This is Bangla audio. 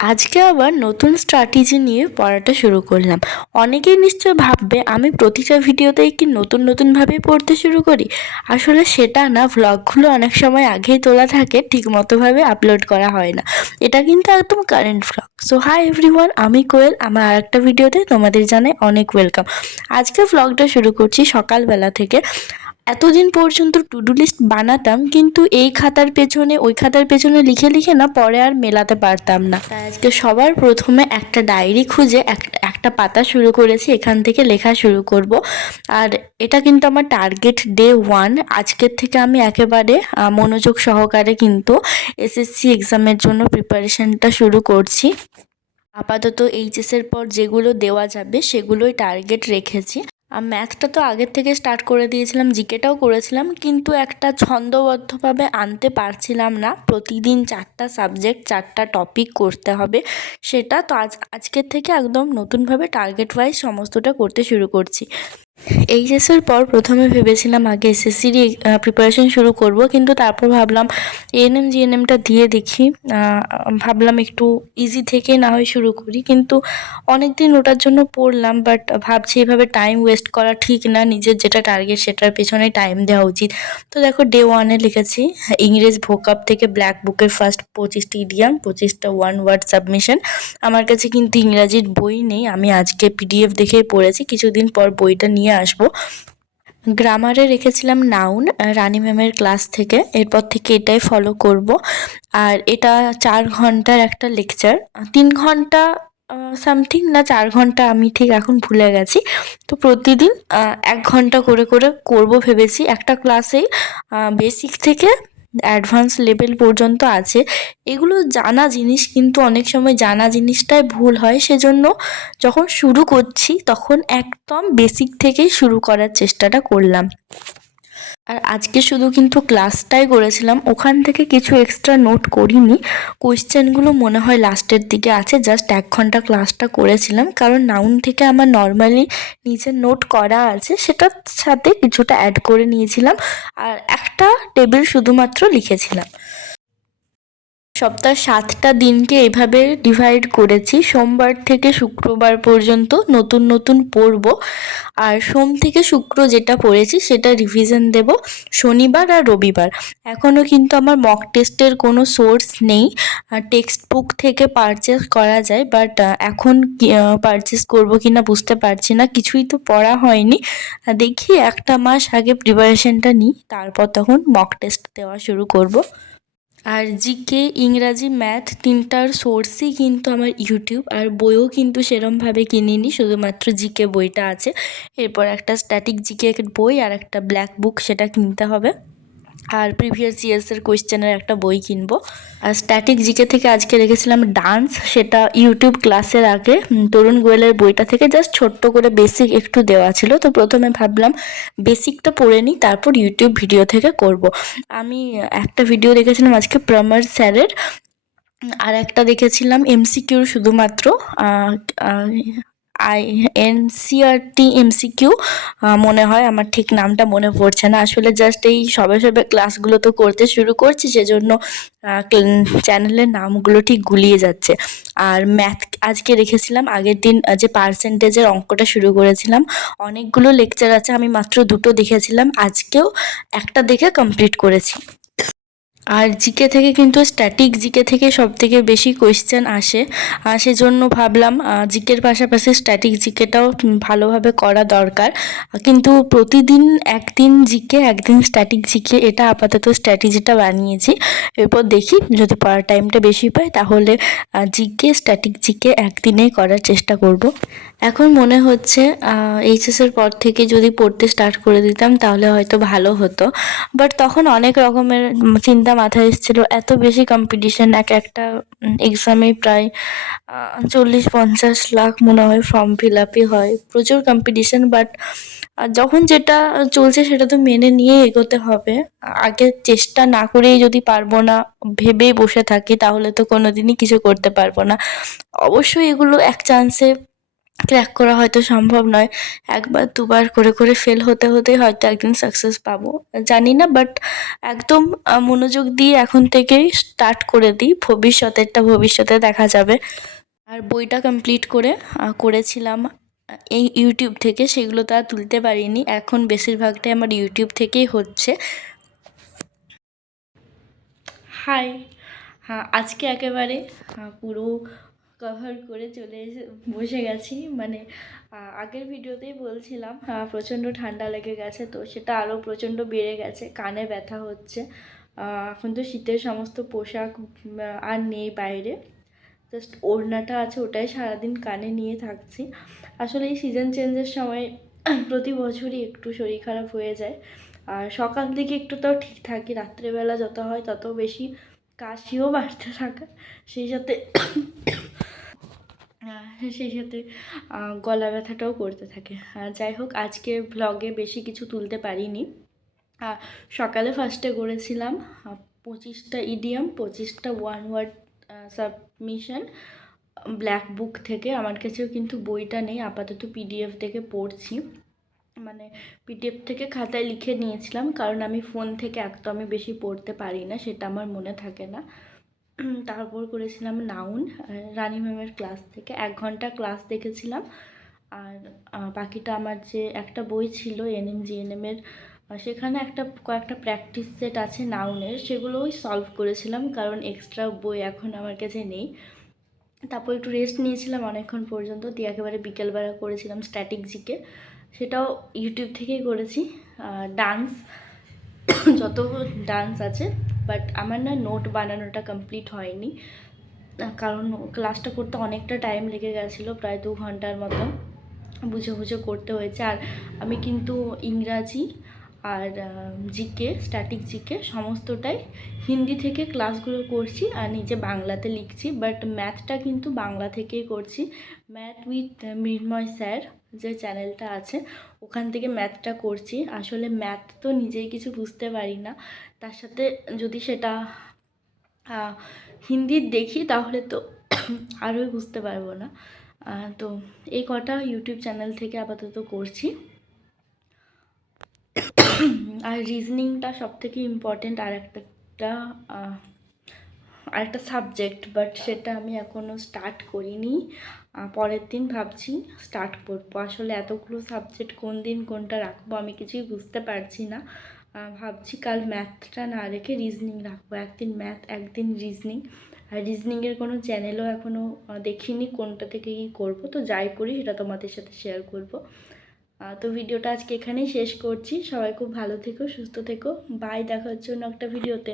আজকে আবার নতুন স্ট্র্যাটেজি নিয়ে পড়াটা শুরু করলাম। অনেকেই নিশ্চয় ভাববে আমি প্রতিটা ভিডিওতেই কি নতুনভাবেই পড়তে শুরু করি। আসলে সেটা না, ভ্লগগুলো অনেক সময় আগেই তোলা থাকে, ঠিকমতোভাবে আপলোড করা হয় না। এটা কিন্তু একদম current vlog. So hi everyone, আমি কোয়েল। আমার আরেকটা ভিডিওতে তোমাদের জানাই অনেক ওয়েলকাম। আজকে ভ্লগটা শুরু করছি সকালবেলা থেকে। এতদিন পর্যন্ত টু ডু লিস্ট বানাতাম, কিন্তু এই খাতার পেছনে ওই খাতার পেছনে লিখে লিখে না পরে আর মেলাতে পারতাম না। তাই আজকে সবার প্রথমে একটা ডায়েরি খুঁজে একটা পাতা শুরু করেছি, এখান থেকে লেখা শুরু করব। আর এটা কিন্তু আমার টার্গেট ডে 1। আজকের থেকে আমি একেবারে মনোযোগ সহকারে কিন্তু এসএসসি এক্সামের জন্য প্রিপারেশনটা শুরু করছি। আপাতত এইচএসের পর যেগুলো দেওয়া যাবে সেগুলোই টার্গেট রেখেছি। ম্যাথটা তো আগের থেকে স্টার্ট করে দিয়েছিলাম, জিকেটাও করেছিলাম, কিন্তু একটা ছন্দবদ্ধভাবে আনতে পারছিলাম না। প্রতিদিন 4টা সাবজেক্ট 4টা টপিক করতে হবে, সেটা তো আজকের থেকে একদম নতুনভাবে টার্গেট ওয়াইজ সমস্তটা করতে শুরু করছি। এইচএসের পর প্রথমে ভেবেছিলাম আগে এসএসসিরই প্রিপারেশন শুরু করব, কিন্তু তারপর ভাবলাম এএনএম জিএনএমটা দিয়ে দেখি। ভাবলাম একটু ইজি থেকে না হয় শুরু করি, কিন্তু অনেক দিন ওটার জন্য পড়লাম, বাট ভাবছি এভাবে টাইম ওয়েস্ট করা ঠিক না। নিজের যেটা টার্গেট সেটার পেছনে টাইম দেওয়া উচিত। তো দেখো, ডে 1-এ লিখেছি ইংরেজ ভোকাব থেকে ব্ল্যাক বুকের ফার্স্ট 25টি ইডিয়াম, 25টা ওয়ান ওয়ার্ড সাবমিশন। আমার কাছে কিন্তু ইংরাজির বই নেই, আমি আজকে পিডিএফ দেখেই পড়েছি, কিছুদিন পর বইটা নিয়ে আসবো। গ্রামারে রেখেছিলাম নাউন, রানী ম্যামের ক্লাস থেকে। এরপর থেকে এটাই ফলো করব। আর এটা 4 ঘন্টার একটা লেকচার, 3 ঘন্টা সামথিং, না 4 ঘন্টা, আমি ঠিক এখন ভুলে গেছি। তো প্রতিদিন 1 ঘন্টা করে করে করব ভেবেছি। একটা ক্লাসেই বেসিক থেকে অ্যাডভান্স লেভেল পর্যন্ত আছে। এগুলো জানা জিনিস, কিন্তু অনেক সময় জানা জিনিসটাই ভুল হয়। সেজন্য যখন শুরু করছি তখন একদম বেসিক থেকেই শুরু করার চেষ্টাটা করলাম। আর আজকে শুধু কিন্তু ক্লাসটাই করেছিলাম, ওখান থেকে কিছু এক্সট্রা নোট করিনি। কোয়েশ্চেনগুলো মনে হয় লাস্টের দিকে আছে। জাস্ট 1 ঘন্টা ক্লাসটা করেছিলাম, কারণ নাউন থেকে আমার নর্মালি নিচে নোট করা আছে, সেটার সাথে কিছুটা অ্যাড করে নিয়েছিলাম। আর একটা টেবিল শুধুমাত্র লিখেছিলাম। সপ্তাহ 7টা দিনকে এভাবে ডিভাইড করেছি। সোমবার থেকে শুক্রবার পর্যন্ত নতুন নতুন পড়ব, আর সোম থেকে শুক্র যেটা পড়েছি সেটা রিভিশন দেব শনিবার আর রবিবার। এখনও কিন্তু আমার মক টেস্টের কোনো সোর্স নেই। টেক্সট বুক থেকে পারচেস করা যায়, বাট এখন পারচেস করবো কিনা বুঝতে পারছি না, কিছুই তো পড়া হয়নি। দেখি একটা মাস আগে প্রিপারেশনটা নিই, তারপর তখন মক টেস্ট দেওয়া শুরু করব। আর জিকে, ইংরাজি, ম্যাথ 3টার সোর্সই কিন্তু আমার ইউটিউব, আর বইও কিন্তু সেরমভাবে কিনিনি, শুধুমাত্র জিকে বইটা আছে। এরপর একটা স্ট্যাটিক জিকে বই আর একটা ব্ল্যাক বুক, সেটা কিনতে হবে। আর প্রিভিয়াস ইয়ার্সের কোয়েশ্চেনের একটা বই কিনবো। আর স্ট্যাটিক জিকে থেকে আজকে রেখেছিলাম ডান্স, সেটা ইউটিউব ক্লাসের আগে তরুণ গোয়েলের বইটা থেকে জাস্ট ছোট্ট করে বেসিক একটু দেওয়া ছিল। তো প্রথমে ভাবলাম বেসিকটা পড়ে নিই, তারপর ইউটিউব ভিডিও থেকে করব। আমি একটা ভিডিও দেখেছিলাম আজকে প্রমর স্যারের, আর একটা দেখেছিলাম এমসিকিউর শুধুমাত্র, এনসিইআরটি এমসিকিউ মনে হয়, আমার ঠিক নামটা মনে পড়ছে না। আসলে জাস্ট এই সবে সবে ক্লাসগুলো তো করতে শুরু করছি, সেজন্য চ্যানেলের নামগুলো ঠিক গুলিয়ে যাচ্ছে। আর ম্যাথ আজকে রেখেছিলাম, আগের দিন যে পার্সেন্টেজের অঙ্কটা শুরু করেছিলাম। অনেকগুলো লেকচার আছে, আমি মাত্র 2টো দেখেছিলাম, আজকেও একটা দেখে কমপ্লিট করেছি। আর জিকে থেকে কিন্তু স্ট্যাটিক জিকে থেকে সবথেকে বেশি কোয়েশ্চেন আসে, সেজন্য ভাবলাম জিকের পাশাপাশি স্ট্যাটিক জিকেটাও ভালোভাবে করা দরকার। কিন্তু প্রতিদিন একদিন জিকে একদিন স্ট্যাটিক জিকে, এটা আপাতত স্ট্র্যাটেজিটা বানিয়েছি। এরপর দেখি যদি পড়ার টাইমটা বেশি পাই তাহলে জিকে স্ট্যাটিক জিকে একদিনেই করার চেষ্টা করব। এখন মনে হচ্ছে এইচএসের পর থেকে যদি পড়তে স্টার্ট করে দিতাম তাহলে হয়তো ভালো হতো, বাট তখন অনেক রকমের চিন্তা মাথায় এসেছিলো। এত বেশি কম্পিটিশন, একটা এক্সামেই প্রায় 40-50 লাখ মনে হয় ফর্ম ফিল আপই হয়, প্রচুর কম্পিটিশন। বাট যখন যেটা চলছে সেটা তো মেনে নিয়ে এগোতে হবে। আগে চেষ্টা না করেই যদি পারবো না ভেবেই বসে থাকি তাহলে তো কোনোদিনই কিছু করতে পারবো না। অবশ্যই এগুলো এক চান্সে ক্র্যাক করা হয়তো সম্ভব নয়, একবার দুবার করে করে ফেল হতে হতেই হয়তো একদিন সাকসেস পাবো, জানি না। বাট একদম মনোযোগ দিয়ে এখন থেকেই স্টার্ট করে দিই, ভবিষ্যতে দেখা যাবে। আর বইটা কমপ্লিট করেছিলাম এই ইউটিউব থেকে, সেগুলো তো আর তুলতে পারিনি, এখন বেশিরভাগটাই আমার ইউটিউব থেকেই হচ্ছে। হাই, হ্যাঁ আজকে একেবারে পুরো কভার করে বসে গেছি, মানে আগের ভিডিওতেই বলছিলাম প্রচণ্ড ঠান্ডা লেগে গেছে, তো সেটা আরও প্রচণ্ড বেড়ে গেছে, কানে ব্যথা হচ্ছে। এখন তো শীতের সমস্ত পোশাক আর নেই বাইরে, জাস্ট ওড়নাটা আছে, ওটাই সারাদিন কানে নিয়ে থাকছি। আসলে এই সিজন চেঞ্জের সময় প্রতি বছরই একটু শরীর খারাপ হয়ে যায়, আর সকাল দিকে একটু তাও ঠিক থাকি, রাত্রেবেলা যত হয় তত বেশি কাশিও বাড়তে থাকে, সেই সাথে সেই সাথে গলা ব্যথাটাও করতে থাকে। যাই হোক, আজকে ব্লগে বেশি কিছু তুলতে পারিনি। সকালে ফার্স্টে করেছিলাম 25টা ইডিয়ম, 25টা one word submission black book থেকে। আমার কাছেও কিন্তু বইটা নেই, আপাতত পিডিএফ থেকে পড়ছি, মানে পিডিএফ থেকে খাতায় লিখে নিয়েছিলাম, কারণ আমি ফোন থেকে একদমই বেশি পড়তে পারি না, সেটা আমার মনে থাকে না। তারপর করেছিলাম নাউন রানী ম্যামের ক্লাস থেকে, 1 ঘন্টা ক্লাস দেখেছিলাম। আর বাকিটা আমার যে একটা বই ছিল এনএম-জিএনএমের, সেখানে কয়েকটা প্র্যাকটিস সেট আছে নাউনের, সেগুলোই সলভ করেছিলাম, কারণ এক্সট্রা বই এখন আমার কাছে নেই। তারপর একটু রেস্ট নিয়েছিলাম অনেকক্ষণ পর্যন্ত, দিয়ে একেবারে বিকেলবেলা করেছিলাম স্ট্যাটিক জিকে, সেটাও ইউটিউব থেকেই করেছি। ডান্স, যত ডান্স আছে, বাট আমার না নোট বানানোটা কমপ্লিট হয়নি, কারণ ক্লাসটা করতে অনেকটা টাইম লেগে গেছিলো, প্রায় 2 ঘন্টার মতো বুঝে বুঝে করতে হয়েছে। আর আমি কিন্তু ইংরাজি আর জিকে, স্ট্যাটিক জিকে সমস্তটাই হিন্দি থেকে ক্লাসগুলো করছি, আর নিজে বাংলাতে লিখছি, বাট ম্যাথটা কিন্তু বাংলা থেকেই করছি। ম্যাথ উইথ মৃন্ময় স্যার যে চ্যানেলটা আছে, ওখান থেকে ম্যাথটা করছি। আসলে ম্যাথ তো নিজেই কিছু বুঝতে পারি না, তার সাথে যদি সেটা হিন্দি দেখি তাহলে তো আরোই বুঝতে পারবো না। তো এই কটা ইউটিউব চ্যানেল থেকে আপাতত করছি। আর রিজনিংটা সবথেকে ইম্পর্টেন্ট, আরেকটা সাবজেক্ট, বাট সেটা আমি এখনও স্টার্ট করিনি, পরের দিন ভাবছি স্টার্ট করবো। আসলে এতগুলো সাবজেক্ট কোন দিন কোনটা রাখবো আমি কিছুই বুঝতে পারছি না। ভাবছি কাল ম্যাথটা না রেখে রিজনিং রাখবো, একদিন ম্যাথ একদিন রিজনিং। আর রিজনিংয়ের কোনো চ্যানেলও এখনও দেখিনি, কোনটা থেকে কী করবো, তো যাই করি সেটা তোমাদের সাথে শেয়ার করব। তো ভিডিওটা আজকে এখানেই শেষ করছি, সবাই খুব ভালো থেকো, সুস্থ থেকো, বাই, দেখা হচ্ছে অন্য একটা ভিডিওতে।